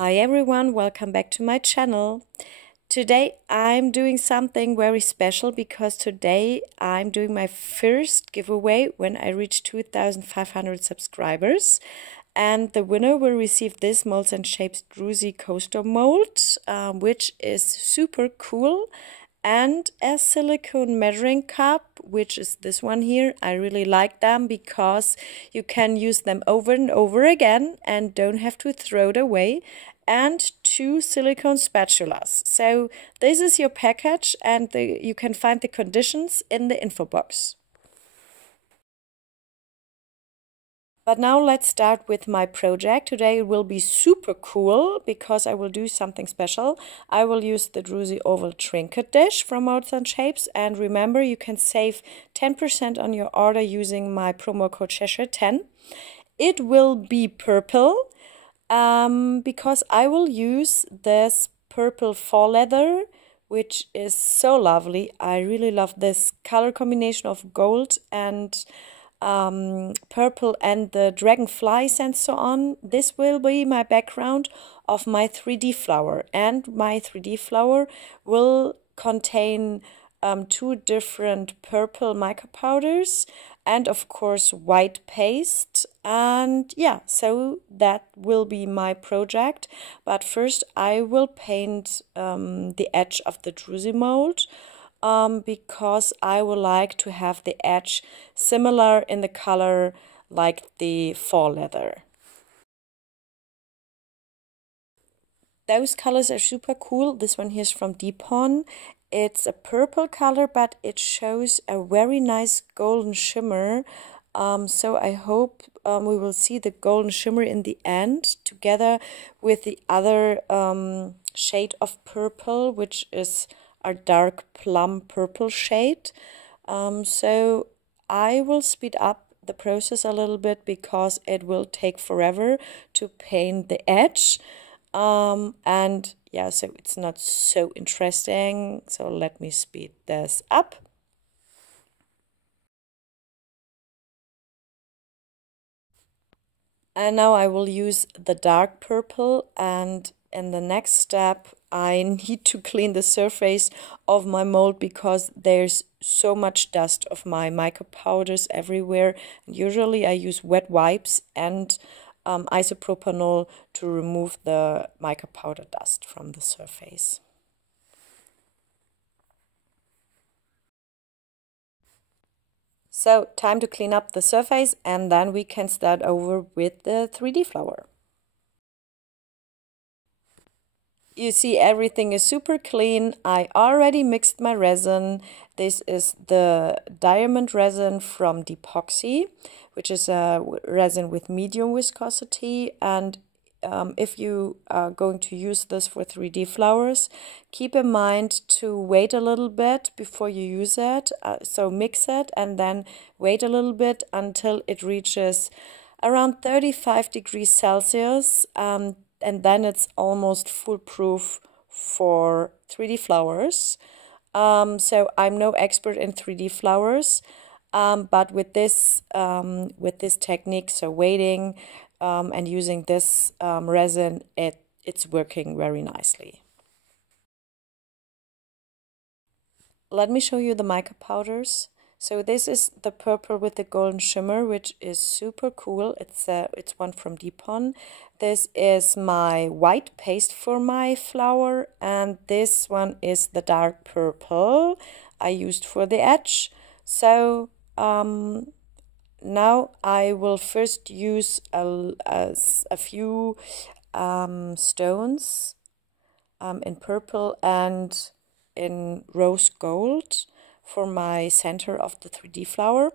Hi everyone, welcome back to my channel. Today I'm doing something very special because today I'm doing my first giveaway when I reach 2,500 subscribers, and the winner will receive this Moldsandshapes Druzy coaster mold, which is super cool, and a silicone measuring cup, which is this one here. I really like them because you can use them over and over again and don't have to throw it away, and 2 silicone spatulas. So this is your package, and you can find the conditions in the info box. But now let's start with my project. Today it will be super cool because I will do something special. I will use the Druzy oval trinket dish from Moldsandshapes, and remember, you can save 10% on your order using my promo code Cheshire10. It will be purple because I will use this purple faux leather, which is so lovely. I really love this color combination of gold and purple and the dragonflies and so on. This will be my background of my 3D flower, and my 3D flower will contain 2 different purple mica powders and of course white paste. And yeah, so that will be my project. But first I will paint the edge of the Druzy mold, because I would like to have the edge similar in the color like the faux leather. Those colors are super cool. This one here is from Demolding. It's a purple color, but it shows a very nice golden shimmer. So I hope we will see the golden shimmer in the end together with the other shade of purple, which is a dark plum purple shade. So I will speed up the process a little bit because it will take forever to paint the edge. And yeah, so it's not so interesting. So let me speed this up. And now I will use the dark purple, and in the next step I need to clean the surface of my mold because there's so much dust of my mica powders everywhere. Usually I use wet wipes and isopropanol to remove the mica powder dust from the surface. So time to clean up the surface, and then we can start over with the 3D flower. You see, everything is super clean. I already mixed my resin. This is the diamond resin from Epoxy, which is a resin with medium viscosity. And if you are going to use this for 3D flowers, keep in mind to wait a little bit before you use it. So mix it and then wait a little bit until it reaches around 35 degrees Celsius. And then it's almost foolproof for 3D flowers. So I'm no expert in 3D flowers, but with this technique, so waiting and using this resin, it's working very nicely. Let me show you the mica powders. So this is the purple with the golden shimmer, which is super cool. It's one from Demolding. This is my white paste for my flower, and this one is the dark purple I used for the edge. So now I will first use a few stones in purple and in rose gold for my center of the 3D flower.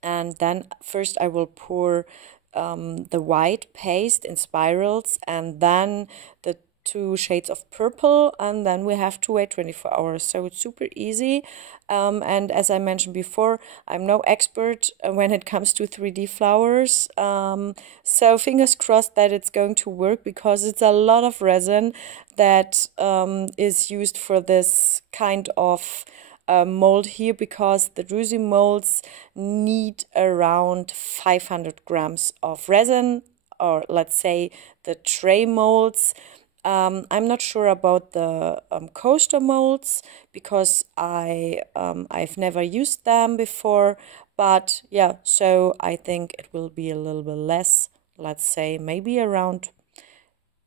And then first I will pour the white paste in spirals, and then the 2 shades of purple, and then we have to wait 24 hours. So it's super easy. And as I mentioned before, I'm no expert when it comes to 3D flowers. So fingers crossed that it's going to work, because it's a lot of resin that is used for this kind of mold here, because the Druzy molds need around 500 grams of resin or let's say the tray molds. I'm not sure about the coaster molds because I've never used them before, but yeah, so I think it will be a little bit less, let's say maybe around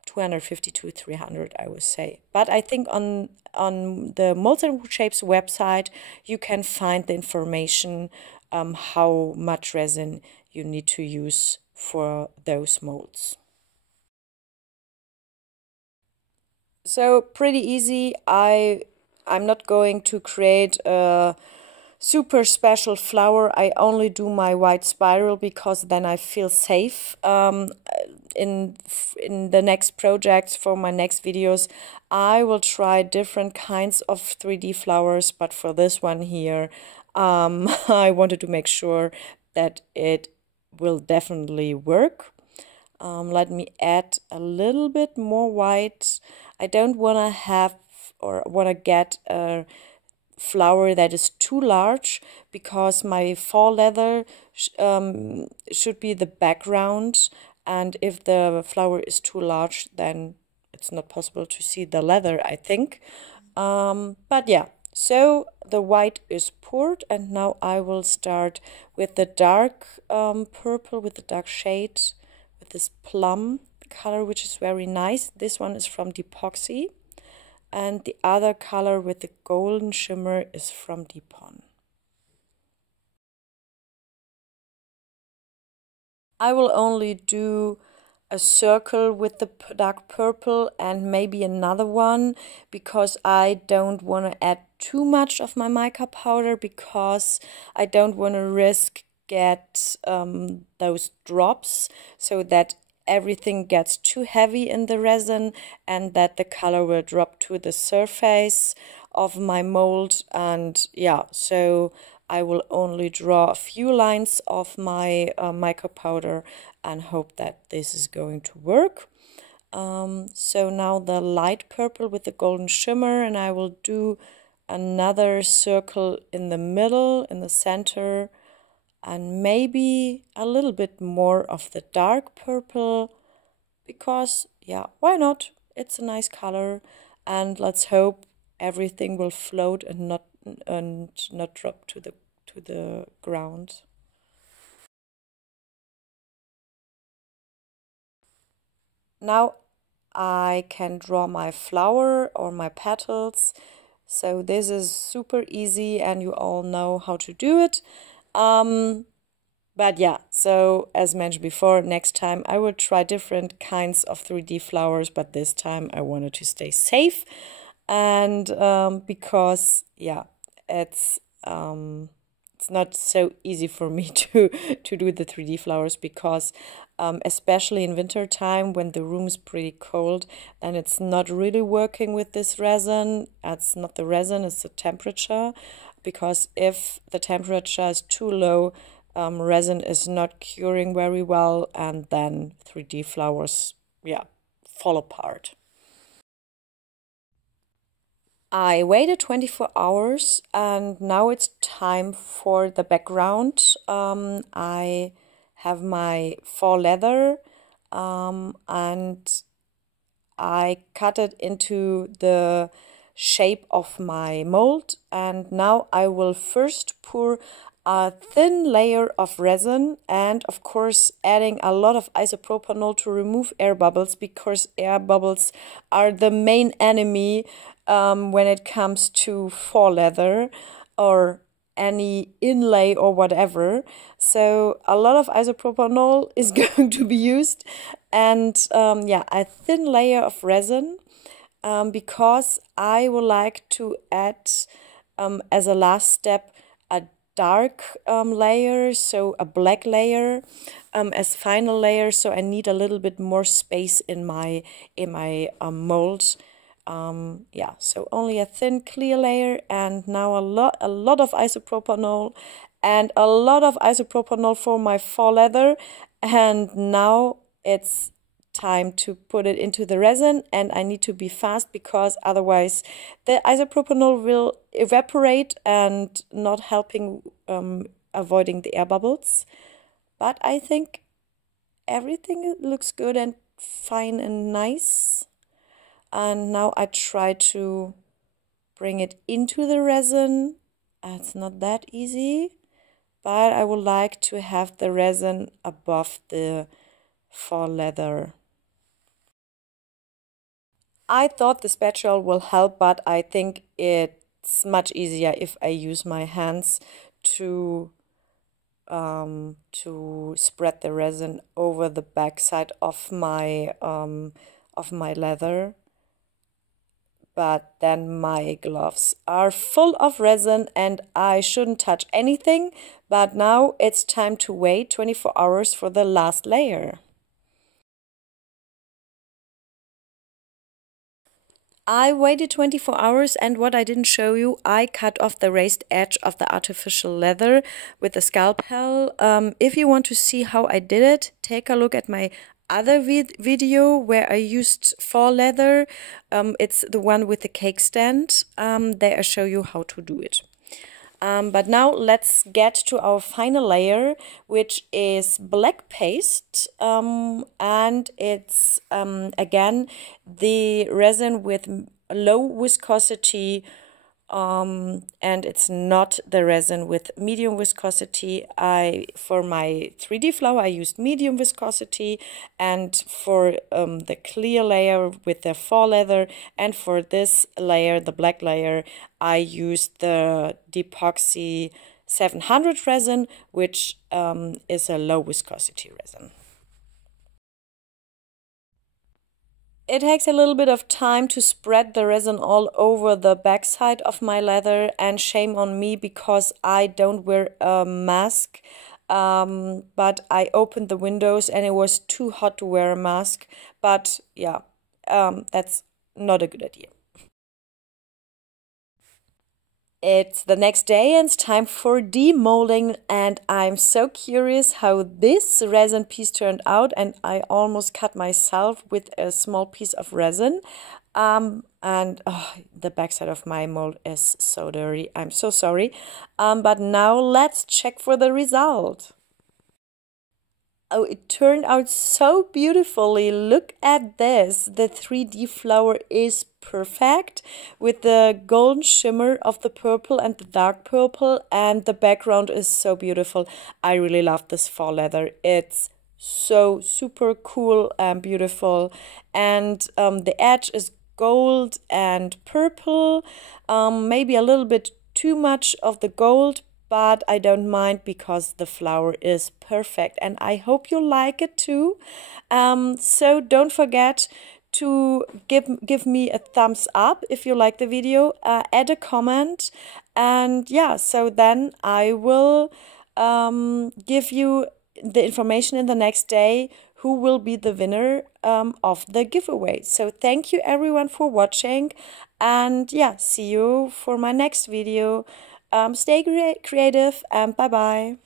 250 to 300, I would say. But I think on the Moldsandshapes website you can find the information how much resin you need to use for those molds. So pretty easy. I'm not going to create a super special flower. I only do my white spiral because then I feel safe. In the next projects for my next videos, I will try different kinds of 3D flowers, but for this one here, I wanted to make sure that it will definitely work. Let me add a little bit more white. I don't want to have or want to get a flower that is too large because my faux leather should be the background, and if the flower is too large then it's not possible to see the leather, I think. But yeah, so the white is poured, and now I will start with the dark purple, with the dark shade, with this plum color, which is very nice. This one is from Epoxy, and the other color with the golden shimmer is from Depon. I will only do a circle with the dark purple and maybe another one because I don't want to add too much of my mica powder, because I don't want to risk get those drops so that everything gets too heavy in the resin and that the color will drop to the surface of my mold. And yeah, so I will only draw a few lines of my mica powder and hope that this is going to work. So now the light purple with the golden shimmer, and I will do another circle in the middle, in the center, and maybe a little bit more of the dark purple, because yeah, why not? It's a nice color, and let's hope everything will float and not drop to the ground. Now I can draw my flower or my petals. So this is super easy and you all know how to do it. But yeah, so as mentioned before, next time I will try different kinds of 3D flowers, but this time I wanted to stay safe. And because yeah, it's not so easy for me to do the 3D flowers, because especially in winter time when the room is pretty cold, then it's not really working with this resin. It's not the resin, it's the temperature, because if the temperature is too low, resin is not curing very well, and then 3D flowers, yeah, fall apart. I waited 24 hours and now it's time for the background. I have my faux leather and I cut it into the shape of my mold, and now I will first pour a thin layer of resin and of course adding a lot of isopropanol to remove air bubbles, because air bubbles are the main enemy when it comes to faux leather or any inlay or whatever. So a lot of isopropanol is going to be used, and yeah, a thin layer of resin, because I would like to add as a last step a dark layer, so a black layer as final layer. So I need a little bit more space in my mold. Yeah, so only a thin clear layer, and now a lot of isopropanol and a lot of isopropanol for my faux leather, and now it's time to put it into the resin, and I need to be fast because otherwise the isopropanol will evaporate and not helping avoiding the air bubbles. But I think everything looks good and fine and nice. And now I try to bring it into the resin. It's not that easy, but I would like to have the resin above the faux leather. I thought the spatula will help, but I think it's much easier if I use my hands to spread the resin over the backside of my leather. But then my gloves are full of resin and I shouldn't touch anything. But now it's time to wait 24 hours for the last layer. I waited 24 hours, and what I didn't show you, I cut off the raised edge of the artificial leather with a scalpel. If you want to see how I did it, take a look at my other video where I used faux leather. It's the one with the cake stand. There I show you how to do it. But now let's get to our final layer, which is black paste, and it's again the resin with low viscosity, and it's not the resin with medium viscosity. For my 3D flower I used medium viscosity, and for the clear layer with the faux leather, and for this layer, the black layer, I used the Epoxy 700 resin, which is a low viscosity resin. It takes a little bit of time to spread the resin all over the backside of my leather, and shame on me because I don't wear a mask. But I opened the windows and it was too hot to wear a mask. But yeah, that's not a good idea. It's the next day and it's time for demolding, and I'm so curious how this resin piece turned out, and I almost cut myself with a small piece of resin. The backside of my mold is so dirty. I'm so sorry. But now let's check for the result. Oh, it turned out so beautifully. Look at this. The 3D flower is perfect with the golden shimmer of the purple and the dark purple, and the background is so beautiful. I really love this faux leather. It's so super cool and beautiful, and the edge is gold and purple, maybe a little bit too much of the gold, but I don't mind because the flower is perfect, and I hope you like it too. So don't forget to give me a thumbs up if you like the video, add a comment, and yeah, so then I will give you the information in the next day who will be the winner of the giveaway. So thank you everyone for watching, and yeah, see you for my next video. Stay creative and bye bye.